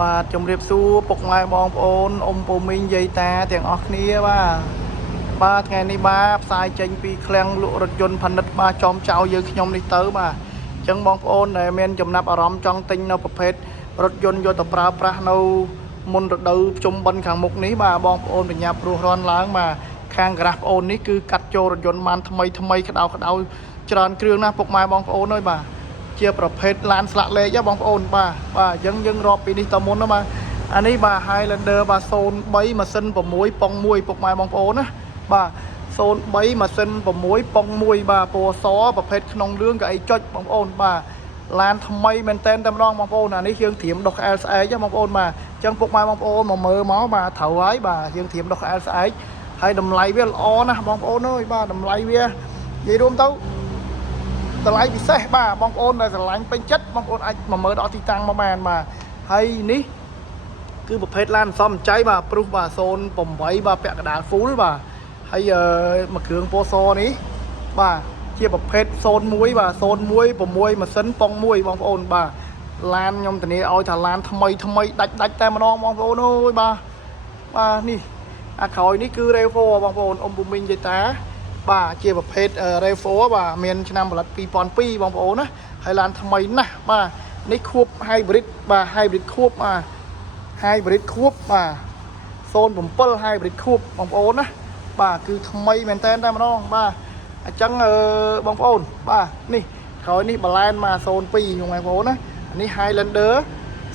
បាទជំរាបសួរពុកម៉ែបងប្អូនអ៊ំពូមីងយាយតាទាំងអស់គ្នាបាទថ្ងៃនេះបាទផ្សាយចេញពីឃ្លាំងលក់រថយន្តផនិតបាទចំចៅយើងខ្ញុំនេះទៅបាទអញ្ចឹងបងប្អូនដែលមានចំណាប់អារម្មណ៍ចង់ទិញនៅប្រភេទរថយន្តយកទៅប្រើប្រាស់នៅមុនរដូវភ្ជុំបិណ្ឌខាងមុខនេះបាទបងប្អូនបញ្ញាប់រស់រាន់ឡើងបាទខាងក្រាស់ប្អូននេះគឺកាត់ចូលរថយន្តបានថ្មីក្តៅច្រើនគ្រឿងណាស់ពុកម៉ែបងប្អូនអើយបាទជាប្រភេទឡានស្លាកលេខបងប្អូនបាទអញ្ចឹងយើងរាប់ពីនេះតមុនណាបាទអានេះបាទ Highlander បាទ03ម៉ាស៊ីន6ប៉ុង1ពុកម៉ែបងប្អូនណាបាទ03ម៉ាស៊ីន6ប៉ុង1បាទពណ៌សប្រភេទក្នុងលឿងកៅអីចុចបងប្អូនបាទឡានថ្មីមែនតែនតែម្ដងបងប្អូនអានេះយើងត្រៀមដុសក្អែលស្អែកបងប្អូនបាទអញ្ចឹងពុកម៉ែបងប្អូនមកមើលមកបាទត្រូវហើយបាទយើងត្រៀមដុសក្អែលស្អែកហើយតម្លៃវាល្អណាស់បងប្អូនអើយបាទតម្លៃវានិយាយរួមទៅតម្លៃពិសេសបាទបងប្អូនដែលស្រឡាញ់ពេញចិត្តបងប្អូនអាចមកមើលដល់ទីតាំងមកបានបាទហើយនេះគឺប្រភេទឡានសំចៃបាទព្រុសបាទ08បាទពាក់កណ្ដាល full បាទហើយមួយគ្រឿងពណ៌សនេះបាទជាប្រភេទ01បាទ01 6ម៉ាស៊ីនប៉ុង1បងប្អូនបាទឡានខ្ញុំធានាឲ្យថាឡានថ្មីដាច់តែម្ដងបងប្អូនអើយបាទនេះអាក្រោយនេះគឺ Revo បងប្អូនអ៊ំពូមីងយាយតាបាទជាប្រភេទ Revo បាទមានឆ្នាំផលិត2002បងប្អូនណាហើយឡានថ្មីណាស់បាទនេះខួប Hybrid បាទ Hybrid ខួបបាទ Hybrid ខួបបាទ07 Hybrid ខួបបងប្អូនណាបាទគឺថ្មីមែនតែនតែម្ដងបាទអញ្ចឹងបងប្អូនបាទនេះក្រោយនេះបលែនមក02បងប្អូនណានេះ Highlander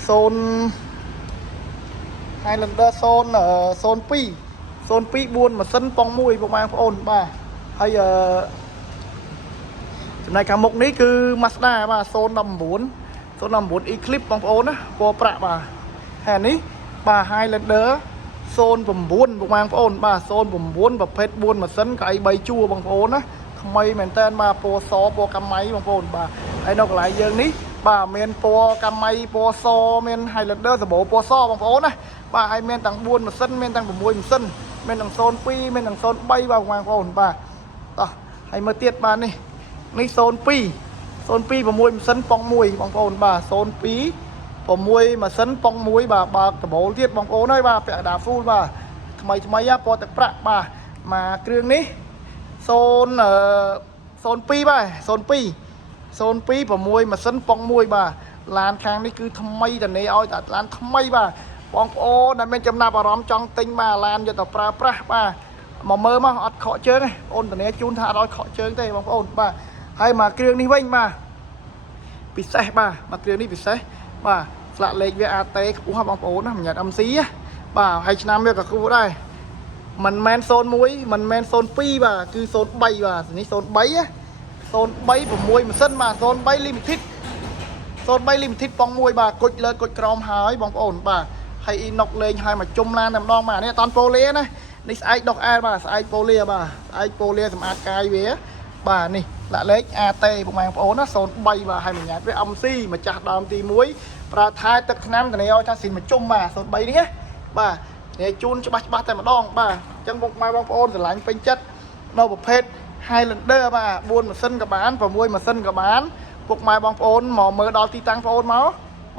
02 4ម៉ាស៊ីនប៉ុង1ពុកម៉ែបងប្អូនបាទហើយចំណែកខាងមុខនេះគឺ Mazda បាទ019 Eclipse បងប្អូនណាពណ៌ប្រាក់បាទហើយនេះបាទ Highlander 09ពុកម៉ែបងប្អូនបាទ09ប្រភេទ4ម៉ាស៊ីនកៅអី3ជួរបងប្អូនណាថ្មីមែនតើបាទពណ៌សពណ៌កាម៉ៃបងប្អូនបាទហើយនៅកន្លែងយើងនេះបាទមានពណ៌កាម៉ៃពណ៌សមាន Highlander សម្បូរពណ៌សបងប្អូនណាបាទហើយមានទាំង4ម៉ាស៊ីនមានទាំង6ម៉ាស៊ីនមានទាំង02មានទាំង03បាទបងប្អូនបាទតោះហើយមើលទៀតបាទនេះ02 06ម៉ាស៊ីនប៉ុង1បងប្អូនបាទ02 6ម៉ាស៊ីនប៉ុង1បាទបើកដបូលទៀតបងប្អូនហើយបាទពាក់កណ្ដាល full បាទថ្មីពណ៌ទឹកប្រាក់បាទមកគ្រឿងនេះ02បាទ02 6ម៉ាស៊ីនប៉ុង1បាទឡានខាងនេះគឺថ្មីតនេឲ្យតែឡានថ្មីបាទបងប្អូនដែលមានចំណាប់អារម្មណ៍ចង់ទិញបាទឡានយកទៅប្រើប្រាស់បាទមកមើលមកអត់ខកជើងទេអូនតនេជូនថាអត់ឲ្យខកជើងទេបងប្អូនបាទហើយមកគ្រឿងនេះវិញបាទពិសេសបាទមកគ្រឿងនេះពិសេសបាទស្លាកលេខវា AT ខ្ពស់បងប្អូនណាមិនយ៉ាត់ MC បាទហើយឆ្នាំវាក៏ខ្ពស់ដែរមិនមែន01មិនមែន02បាទគឺ03បាទនេះ03 03 6ម៉ាស៊ីនបាទ03 limited 03 limited ប៉ុង1បាទគុជលើគុជក្រោមហើយបងប្អូនបាទហើយអ៊ីណុកលេងហើយមកជុំឡានតែម្ដងបាទនេះអត់តាន់ប៉ូលាណានេះស្អែកដុកអែលបាទស្អែកប៉ូលាបាទស្អែកប៉ូលាសម្អាតកាយវាបាទនេះលាក់លេខ AT បងប្អូនណា03បាទហើយមិនញ៉ាត់វា MC ម្ចាស់ដើមទី1ប្រើថែទឹកថ្នាំតនេឲ្យថាស៊ីនមកជុំបាទ03នេះបាទនេះជូនច្បាស់តែម្ដងបាទអញ្ចឹងបងប្អូនស្រឡាញ់ពេញចិត្តនៅប្រភេទ Highlander បាទ4ម៉ាស៊ីនក៏បាន6ម៉ាស៊ីនក៏បានពុកម៉ែបងប្អូនមកមើលដល់ទីតាំងបងប្អូនមក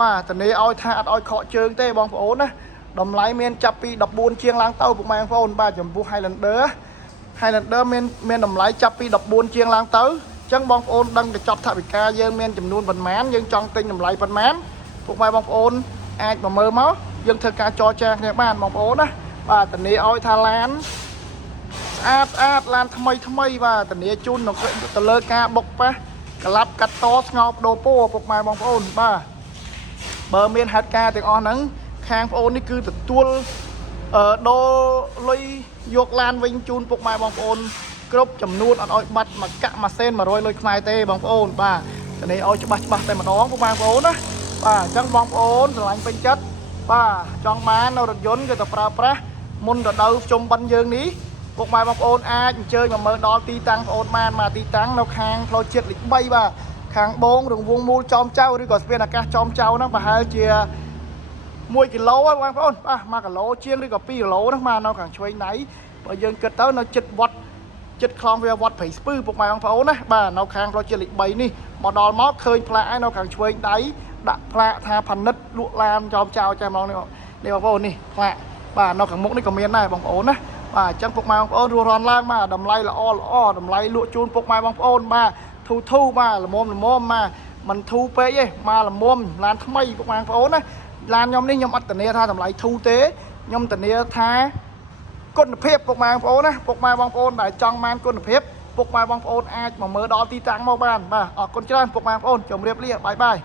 បាទតនេឲ្យថាអត់ឲ្យខកជើងទេបងប្អូនណាតម្លៃមានចាប់ពី14ជាងឡើងទៅពុកម៉ែបងប្អូនបាទចំពោះ Highlander មានតម្លៃចាប់ពី14ជាងឡើងទៅអញ្ចឹងបងប្អូនដឹងកញ្ចប់ថវិកាយើងមានចំនួនប៉ុន្មានយើងចង់ទិញតម្លៃប៉ុន្មានពុកម៉ែបងប្អូនអាចមកមើលមកយើងធ្វើការចរចាគ្នាបានបងប្អូនណាបាទតនេឲ្យថាឡានស្អាតឡានថ្មីបាទតនេជូនទៅលើការបុកប៉ះក្លាប់កាត់តស្ងោបដូរពោពុកម៉ែបងប្អូនបាទបើមានហេតុការទាំងអស់ហ្នឹងខាងបងប្អូននេះគឺទទួលដូរលុយយកឡានវិញជូនពុកម៉ែបងប្អូនគ្រប់ចំនួនអត់ឲ្យបាត់មកកាក់មួយសេន100លុយខ្មែរទេបងប្អូនបាទតនេឲ្យច្បាស់តែម្ដងពុកម៉ែបងប្អូនណាបាទអញ្ចឹងបងប្អូនស្រឡាញ់ពេញចិត្តបាទចង់បាននៅរថយន្តគឺទៅប្រើប្រាស់មុនរដូវភ្ជុំបិណ្ឌយើងនេះពុកម៉ែបងប្អូនអាចអញ្ជើញមកមើលដល់ទីតាំងបងប្អូនបានមកទីតាំងនៅខាងផ្លូវជាតិលេខ3បាទខាងបងរង្វង់មូលចោមចៅឬក៏ស្ពានអាកាសចោមចៅហ្នឹងប្រហែលជា1គីឡូហ្នឹងបងប្អូនបាទ1គីឡូជាងឬក៏2គីឡូហ្នឹងមកនៅខាងឆ្វេងដៃបើយើងគិតទៅនៅចិត្តវត្តចិត្តខ្លងវាវត្តព្រៃស្ពឺពុកម៉ែបងប្អូនណាបាទនៅខាងផ្លូវជាតិលេខ3នេះមកដល់មកឃើញផ្លាកឯនៅខាងឆ្វេងដៃ ដាក់ផ្លាកថាផានិតលក់ឡានចោមចោលចាំបងនេះបងប្អូននេះផ្លាកបាទនៅខាងមុខនេះក៏មានដែរបងប្អូនណាបាទអញ្ចឹងពុកម៉ែបងប្អូនរស់រាន់ឡើងបាទតម្លៃល្អតម្លៃលក់ជូនពុកម៉ែបងប្អូនបាទធូបាទល្មមបាទមិនធូពេកទេមកល្មមឡានថ្មីពុកម៉ែបងប្អូនណាឡានខ្ញុំនេះខ្ញុំអត់ធានាថាតម្លៃធូទេខ្ញុំធានាថាគុណភាពពុកម៉ែបងប្អូនណាពុកម៉ែបងប្អូនដែលចង់បានគុណភាពពុកម៉ែបងប្អូនអាចមកមើលដល់ទីតាំងមកបានបាទអរគុណច្រើនពុកម៉ែបងប្អូនជម្រាបលាបាយ